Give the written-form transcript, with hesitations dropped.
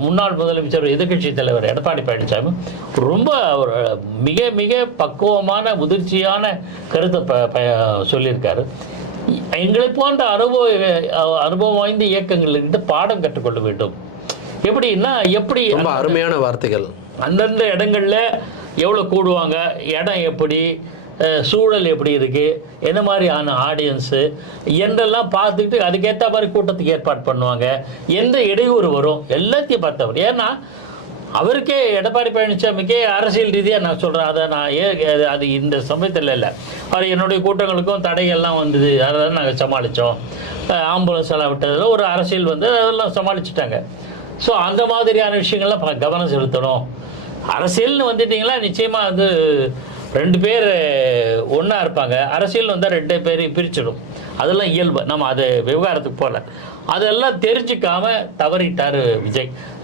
முன்னாள் முதலமைச்சர் எதிர்க்கட்சி தலைவர் எடப்பாடி பழனிசாமி ரொம்ப ஒரு மிக மிக பக்குவமான முதிர்ச்சியான கருத்தை சொல்லியிருக்காரு. எங்களை போன்ற அனுபவம் வாய்ந்த இயக்கங்கள்கிட்ட பாடம் கற்றுக்கொள்ள வேண்டும். எப்படின்னா எப்படி ரொம்ப அருமையான வார்த்தைகள். அந்தந்த இடங்கள்ல எவ்வளவு கூடுவாங்க, இடம் எப்படி, சூழல் எப்படி இருக்கு, என்ன மாதிரியான ஆடியன்ஸு என்றெல்லாம் பார்த்துக்கிட்டு அதுக்கேற்ற மாதிரி கூட்டத்துக்கு ஏற்பாடு பண்ணுவாங்க. எந்த இடையூறு வரும் எல்லாத்தையும் பார்த்தவர். ஏன்னா அவருக்கே எடப்பாடி பழனிசாமிக்கே அரசியல் ரீதியாக நான் சொல்கிறேன், அதை நான் அது இந்த சமயத்தில் இல்லை. அவர் என்னுடைய கூட்டங்களுக்கும் தடைகள்லாம் வந்தது, அதெல்லாம் நாங்கள் சமாளித்தோம். ஆம்புலன்ஸ் எல்லாம் விட்டதில் ஒரு அரசியல் வந்து அதெல்லாம் சமாளிச்சுட்டாங்க. ஸோ அந்த மாதிரியான விஷயங்கள்லாம் கவனம் செலுத்தணும். அரசியல்னு வந்துட்டிங்களா நிச்சயமாக அது ரெண்டு பேர் ஒன்றா இருப்பாங்க. அரசியல் வந்தால் ரெண்டு பேரையும் பிரிச்சிடும், அதெல்லாம் இயல்பு. நம்ம அது விவகாரத்துக்கு போகல. அதெல்லாம் தெரிஞ்சிக்காம தவறிட்டார் விஜய்.